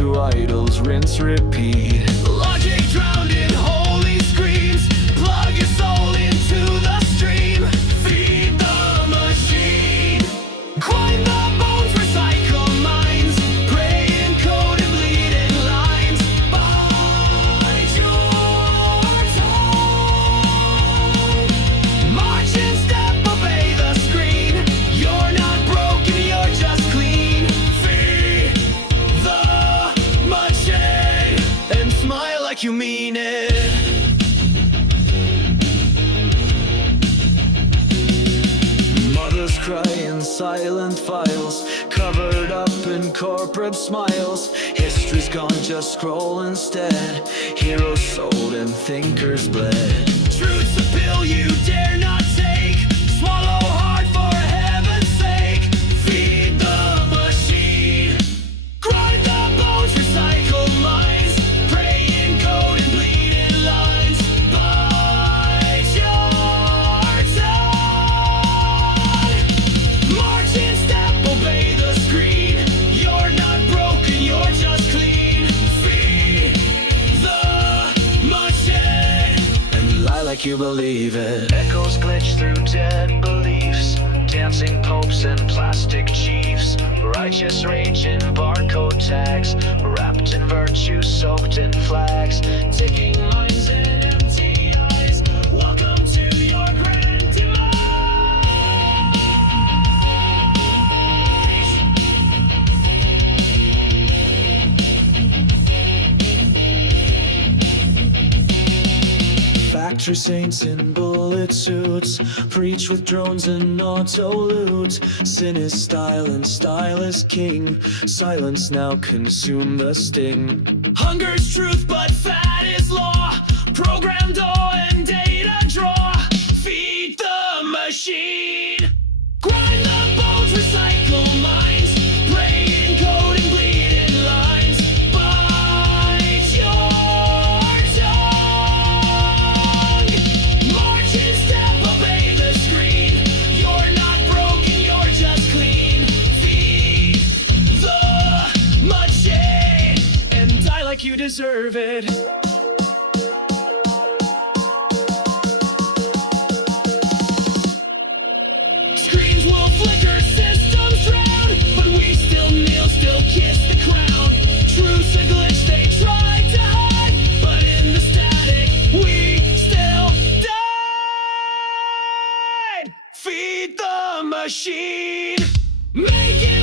to idols, rinse, repeat. Logic drowned in holy screams. Plug your soul into the stream. Feed the machine. Grind the bones, recycle minds. Pray in code and bleed in lines. Bite your tongue. March in step, obey the screen. You're not broken, you're just clean. Feed the machine and smile like you mean it. Mothers cry in silent files, covered up in corporate smiles. History's gone, just scroll instead. Heroes sold and thinkers bled. Truth's a pill you dare not take. Swallow hard for heaven's sake. Feed the machine. Grind the bones, recycle minds. Pray in code and bleed in lines. Bite your tongue. March in step, obey the screen. You're not broken, you're just clean. Feed the machine and lie like you believe it. Echoes glitch through dead beliefs. Dancing popes and plastic chiefs. Righteous rage in barcode tags. Wrapped in virtue, soaked in flags. Ticking minds and empty eyes. Welcome to your grand demise. Factory saints in bullet suits preach with drones and auto loot. Sin is style and style is king. Silence now consume the sting. Hunger's truth but fat is law. Programmed all and data draw. Feed the machine. Grind the bones, recycle minds. Pray in code and bleed in lines. Bite your tongue. March in step, obey the screen. You're not broken, you're just clean. Feed the machine and die like you deserve it. Screens will flicker, systems drown, but we still kneel, still kiss the crown. Truth's a glitch they tried to hide, but in the static we still died. Feed the machine. Make it